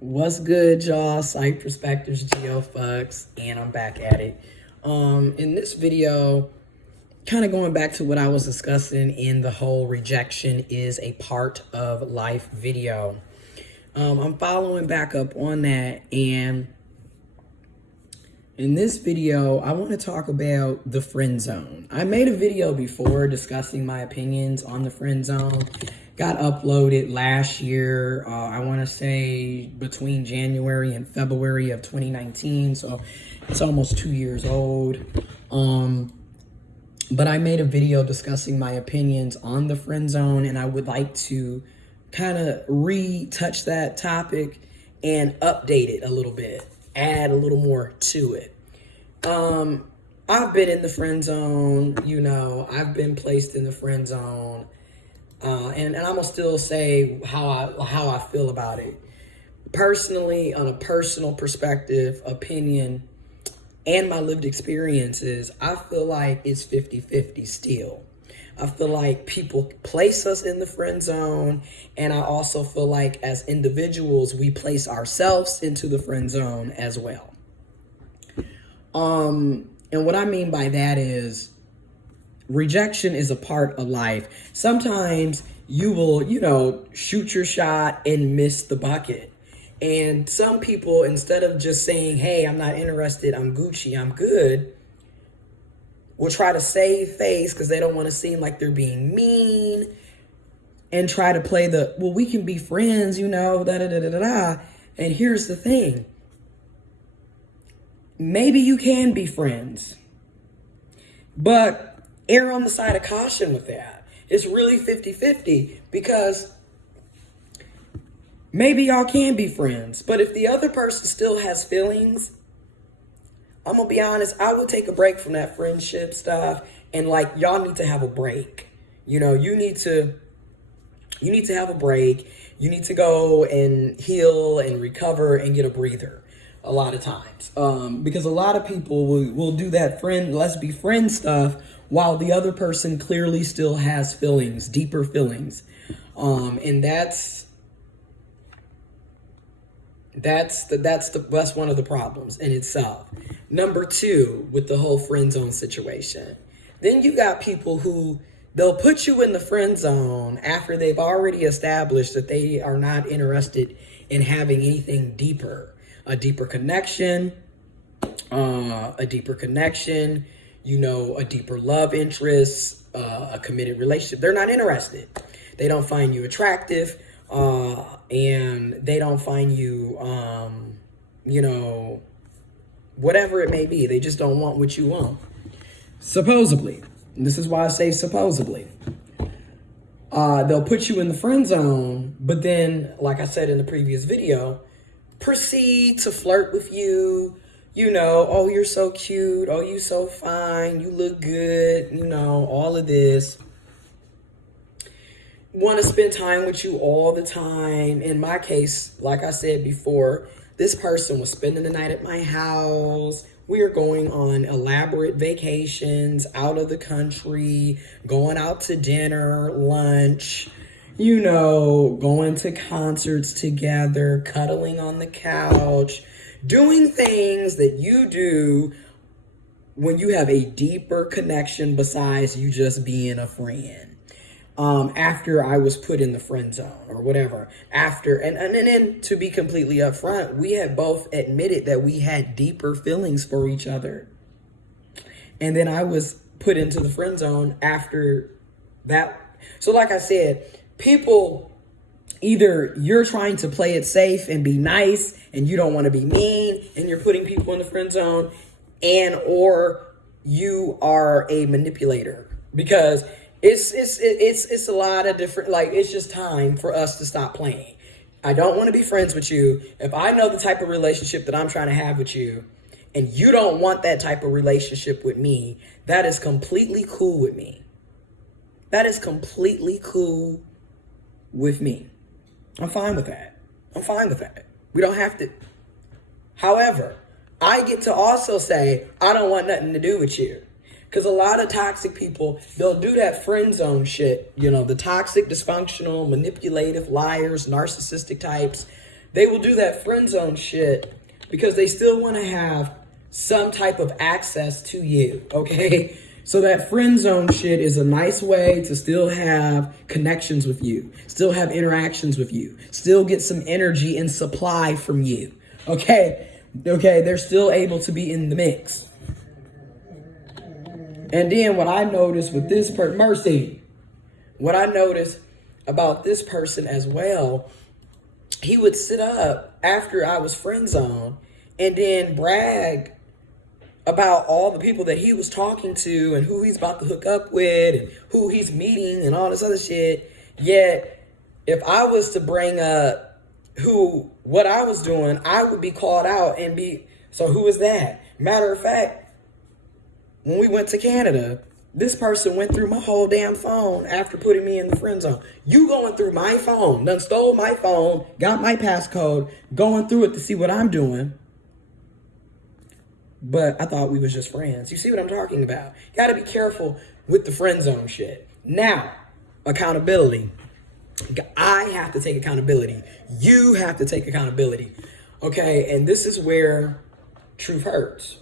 What's good, y'all? Sight Perspectives, giofvcks, and I'm back at it. In this video, kind of going back to what I was discussing in the whole rejection is a part of life video. I'm following back up on that, and in this video, I want to talk about the friend zone. I made a video before discussing my opinions on the friend zone. Got uploaded last year, I want to say between January and February of 2019, so it's almost 2 years old. But I made a video discussing my opinions on the friend zone, and I would like to kind of retouch that topic and update it a little bit, add a little more to it. I've been in the friend zone, I've been placed in the friend zone. And I'm gonna still say how I feel about it. Personally, on a personal perspective, opinion, and my lived experiences, I feel like it's 50-50 still. I feel like people place us in the friend zone, and I also feel like as individuals, we place ourselves into the friend zone as well. And what I mean by that is, rejection is a part of life. Sometimes you will, shoot your shot and miss the bucket. And some people, instead of just saying, hey, I'm not interested, I'm Gucci, I'm good, will try to save face because they don't want to seem like they're being mean and try to play we can be friends, da-da-da-da-da. And here's the thing. Maybe you can be friends, but err on the side of caution with that. It's really 50-50 because maybe y'all can be friends, but if the other person still has feelings, I'm gonna be honest, I would take a break from that friendship stuff, and y'all need to have a break. You need to have a break. You need to go and heal and recover and get a breather a lot of times. Because a lot of people will do that let's be friends stuff while the other person clearly still has feelings, deeper feelings. And that's one of the problems in itself. Number two, with the whole friend zone situation, then you got people who they'll put you in the friend zone after they've already established that they are not interested in having anything deeper, a deeper connection, a deeper love interest, a committed relationship. They're not interested. They don't find you attractive, and they don't find you, whatever it may be. They just don't want what you want. Supposedly. And this is why I say supposedly. They'll put you in the friend zone, but then, like I said in the previous video, proceed to flirt with you. Oh, you're so cute. Oh, you so fine. You look good. All of this. Want to spend time with you all the time. In my case, like I said before, this person was spending the night at my house. We are going on elaborate vacations out of the country, going out to dinner, lunch, going to concerts together, cuddling on the couch, doing things that you do when you have a deeper connection besides you just being a friend. After I was put in the friend zone or whatever, and then to be completely upfront, we had both admitted that we had deeper feelings for each other. And then I was put into the friend zone after that. So like I said, people, either you're trying to play it safe and be nice and you don't want to be mean and you're putting people in the friend zone, or you are a manipulator, because it's a lot of different, it's just time for us to stop playing. I don't want to be friends with you. If I know the type of relationship that I'm trying to have with you and you don't want that type of relationship with me, that is completely cool with me. That is completely cool with me. I'm fine with that. We don't have to. However, I get to also say, I don't want nothing to do with you. Because a lot of toxic people, they'll do that friend zone shit. The toxic, dysfunctional, manipulative, liars, narcissistic types, They will do that friend zone shit because they still want to have some type of access to you, okay? So that friend zone shit is a nice way to still have connections with you, still have interactions with you, still get some energy and supply from you, okay? Okay, they're still able to be in the mix. And then what I noticed with this person, Mercy, what I noticed about this person as well, he would sit up after I was friend zoned and then brag about all the people that he was talking to and who he's about to hook up with and who he's meeting and all this other shit. Yet, if I was to bring up what I was doing, I would be called out and be, so who is that? Matter of fact, when we went to Canada, this person went through my whole damn phone after putting me in the friend zone. You going through my phone, done stole my phone, got my passcode, going through it to see what I'm doing. But I thought we was just friends. You see what I'm talking about? Got to be careful with the friend zone shit. Now, accountability. I have to take accountability. You have to take accountability. Okay, and this is where truth hurts.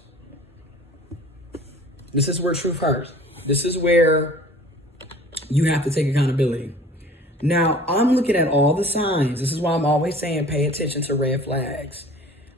This is where truth hurts. This is where you have to take accountability. Now, I'm looking at all the signs. This is why I'm always saying pay attention to red flags.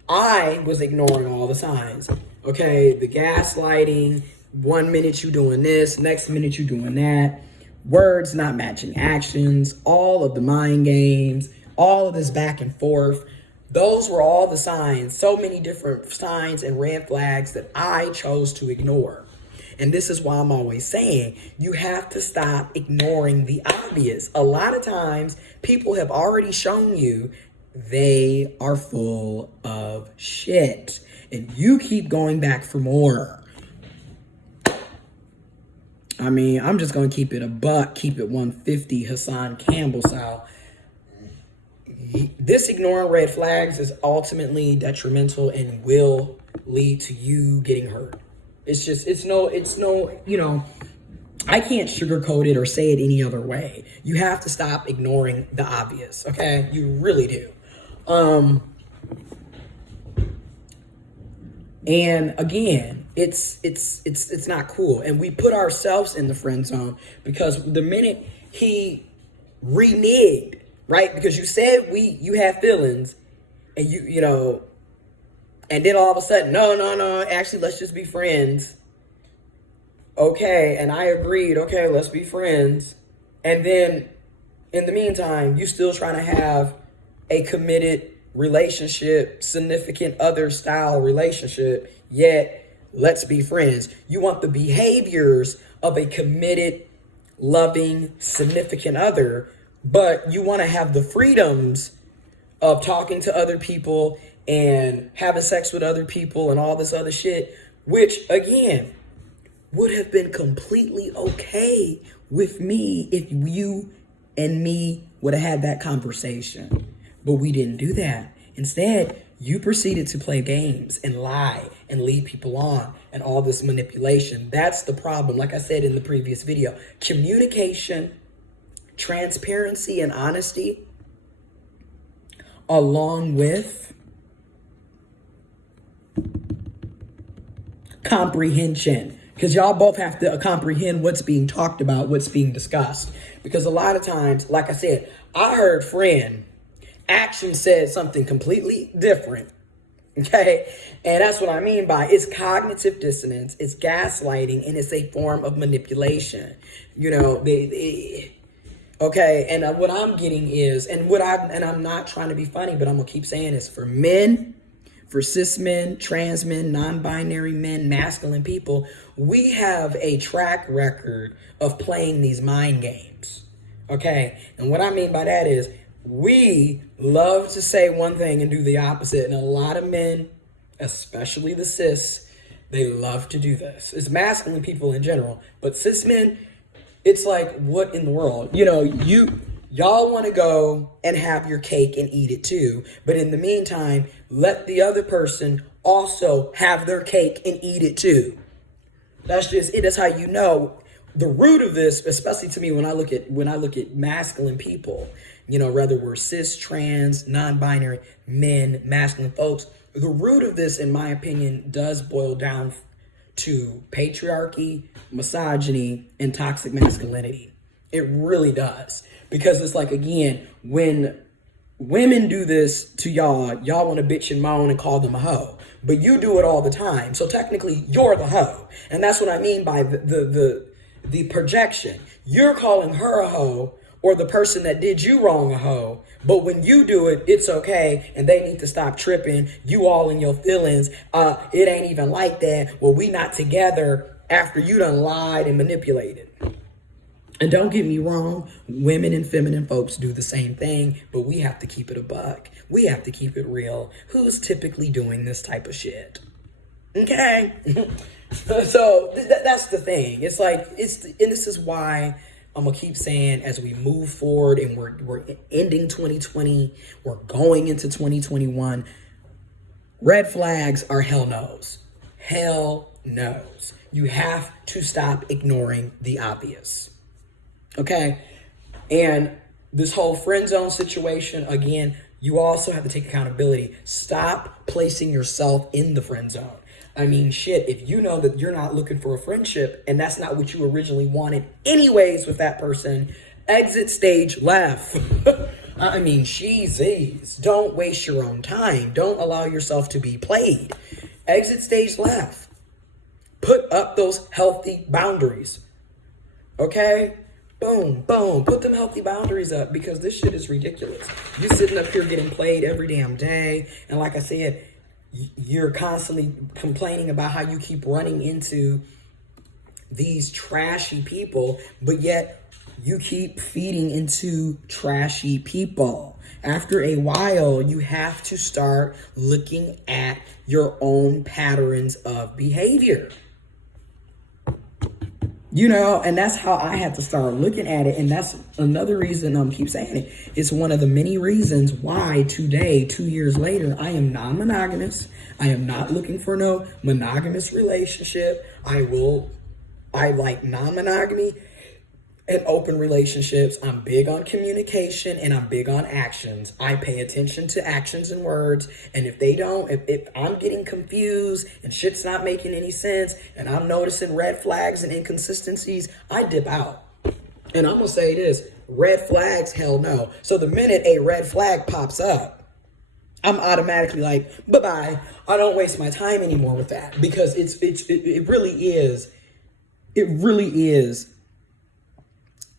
I was ignoring all the signs. Okay, the gaslighting, 1 minute you doing this, next minute you doing that. Words not matching actions, all of the mind games, all of this back and forth. Those were all the signs, so many different signs and red flags that I chose to ignore. And this is why I'm always saying you have to stop ignoring the obvious. A lot of times people have already shown you they are full of shit. And you keep going back for more. I mean, I'm just going to keep it a buck, keep it 150 Hassan Campbell style. This ignoring red flags is ultimately detrimental and will lead to you getting hurt. It's no, you know, I can't sugarcoat it or say it any other way. You have to stop ignoring the obvious, okay? You really do. And again, it's not cool. And we put ourselves in the friend zone because the minute he reneged, right? Because you said you have feelings and you know, and then all of a sudden, no, actually, let's just be friends. Okay, and I agreed, okay, let's be friends. And then, in the meantime, you still trying to have a committed relationship, significant other style relationship, yet let's be friends. You want the behaviors of a committed, loving, significant other, but you want to have the freedoms of talking to other people and having sex with other people and all this other shit, which, again, would have been completely okay with me if you and me would have had that conversation. But we didn't do that. Instead, you proceeded to play games and lie and lead people on and all this manipulation. That's the problem. Like I said in the previous video, communication, transparency, and honesty, along with comprehension, because y'all both have to comprehend what's being talked about, what's being discussed. Because a lot of times, like I said, I heard friend, action said something completely different. Okay, and that's what I mean by it's cognitive dissonance, it's gaslighting, and it's a form of manipulation. You know, okay, and what I'm getting is, and I'm not trying to be funny, but I'm gonna keep saying this for men. For cis men, trans men, non-binary men, masculine people, we have a track record of playing these mind games, okay? And what I mean by that is we love to say one thing and do the opposite. And a lot of men, especially the cis, they love to do this. It's masculine people in general, but cis men, it's like, what in the world? You know, y'all want to go and have your cake and eat it too. But in the meantime, let the other person also have their cake and eat it too. That's just it. That's how you know the root of this, especially to me when I look at masculine people, whether we're cis, trans, non-binary, men, masculine folks, the root of this, in my opinion, does boil down to patriarchy, misogyny, and toxic masculinity. It really does. Because it's like, again, when women do this to y'all want to bitch and moan and call them a hoe. But you do it all the time. So technically, you're the hoe. And that's what I mean by the projection. You're calling her a hoe, or the person that did you wrong a hoe. But when you do it, it's okay, and they need to stop tripping. You all in your feelings. It ain't even like that. Well, we not together after you done lied and manipulated. And don't get me wrong, women and feminine folks do the same thing, but we have to keep it a buck. We have to keep it real. Who's typically doing this type of shit? Okay? So that's the thing. It's like, and this is why I'm going to keep saying, as we move forward and we're ending 2020, we're going into 2021, red flags are hell no's. Hell no's. You have to stop ignoring the obvious. Okay? And this whole friend zone situation, again, you also have to take accountability. Stop placing yourself in the friend zone. I mean, shit, if you know that you're not looking for a friendship and that's not what you originally wanted anyways with that person, exit stage left. I mean, Jesus, don't waste your own time. Don't allow yourself to be played. Exit stage left. Put up those healthy boundaries. Okay? Boom, boom. Put them healthy boundaries up, because this shit is ridiculous. You're sitting up here getting played every damn day. And like I said, you're constantly complaining about how you keep running into these trashy people, but yet you keep feeding into trashy people. After a while, you have to start looking at your own patterns of behavior. And that's how I had to start looking at it. And that's another reason I'm keep saying it. It's one of the many reasons why today, 2 years later, I am non-monogamous. I am not looking for no monogamous relationship. I like non-monogamy and open relationships. I'm big on communication and I'm big on actions. I pay attention to actions and words. And if I'm getting confused and shit's not making any sense and I'm noticing red flags and inconsistencies, I dip out. And I'm going to say this, red flags, hell no. So the minute a red flag pops up, I'm automatically like, bye-bye. I don't waste my time anymore with that, because it really is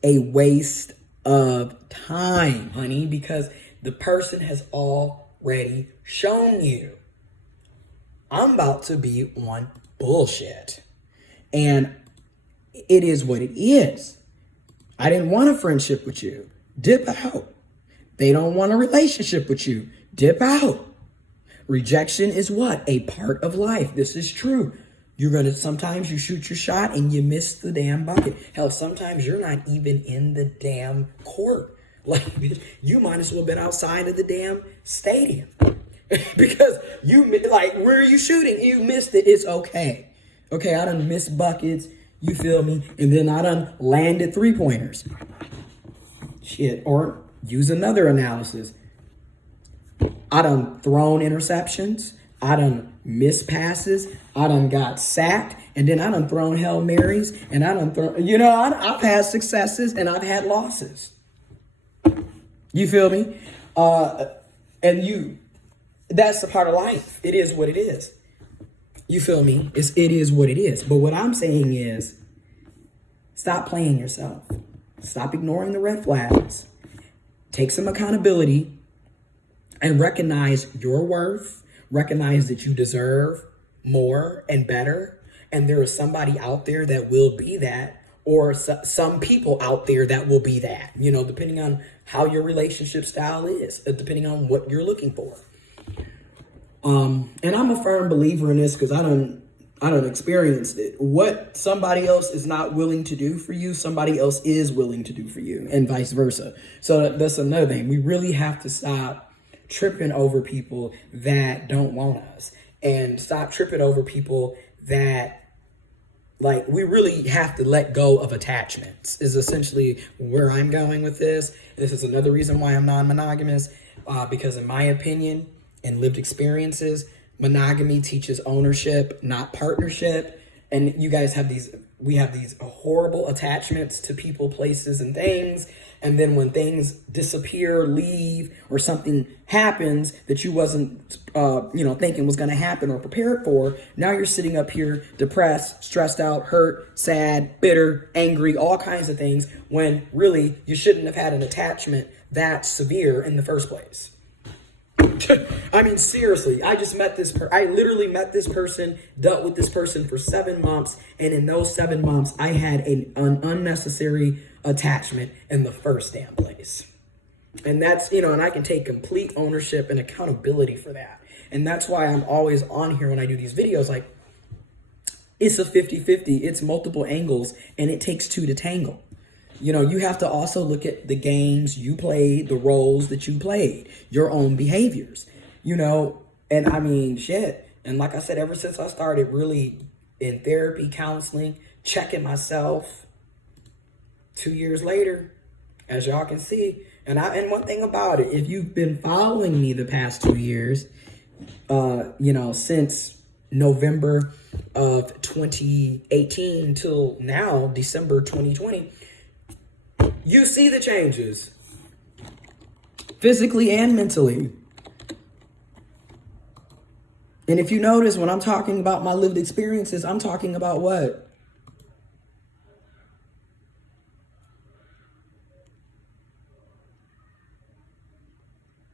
a waste of time, honey, because the person has already shown you. I'm about to be on bullshit. And it is what it is. I didn't want a friendship with you. Dip out. They don't want a relationship with you. Dip out. Rejection is what? A part of life. This is true. Sometimes you shoot your shot and you miss the damn bucket. Hell, sometimes you're not even in the damn court. Like, you might as well have been outside of the damn stadium. Because where are you shooting? You missed it. It's okay. Okay, I done missed buckets. You feel me? And then I done landed 3-pointers. Shit. Or use another analysis. I done thrown interceptions. I done missed passes. I done got sacked. And then I done thrown Hail Marys. And I done thrown, I've had successes and I've had losses. You feel me? That's a part of life. It is what it is. You feel me? It is what it is. But what I'm saying is, stop playing yourself. Stop ignoring the red flags. Take some accountability and recognize your worth. Recognize that you deserve more and better. And there is somebody out there that will be that, or some people out there that will be that, depending on how your relationship style is, depending on what you're looking for. And I'm a firm believer in this, because I don't experience it. What somebody else is not willing to do for you, somebody else is willing to do for you, and vice versa. So that's another thing. We really have to stop tripping over people that don't want us, and stop tripping over people that Like, we really have to let go of attachments, is essentially where I'm going with this. This is another reason why I'm non-monogamous, because in my opinion and lived experiences, monogamy teaches ownership, not partnership. And you guys have we have these horrible attachments to people, places, and things. And then when things disappear, leave, or something happens that you wasn't, thinking was going to happen or prepared for, now you're sitting up here depressed, stressed out, hurt, sad, bitter, angry, all kinds of things, when really you shouldn't have had an attachment that severe in the first place. I mean, seriously, I literally met this person, dealt with this person for 7 months, and in those 7 months, I had an unnecessary attachment in the first damn place. And that's, and I can take complete ownership and accountability for that. And that's why I'm always on here when I do these videos, like, it's a 50-50, it's multiple angles, and it takes two to tangle. You have to also look at the games you played, the roles that you played, your own behaviors, and I mean, shit. And like I said, ever since I started really in therapy, counseling, checking myself, 2 years later, as y'all can see, and one thing about it, if you've been following me the past 2 years, since November of 2018 till now, December 2020, you see the changes, physically and mentally. And if you notice, when I'm talking about my lived experiences, I'm talking about what?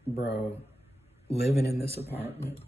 Bro, living in this apartment.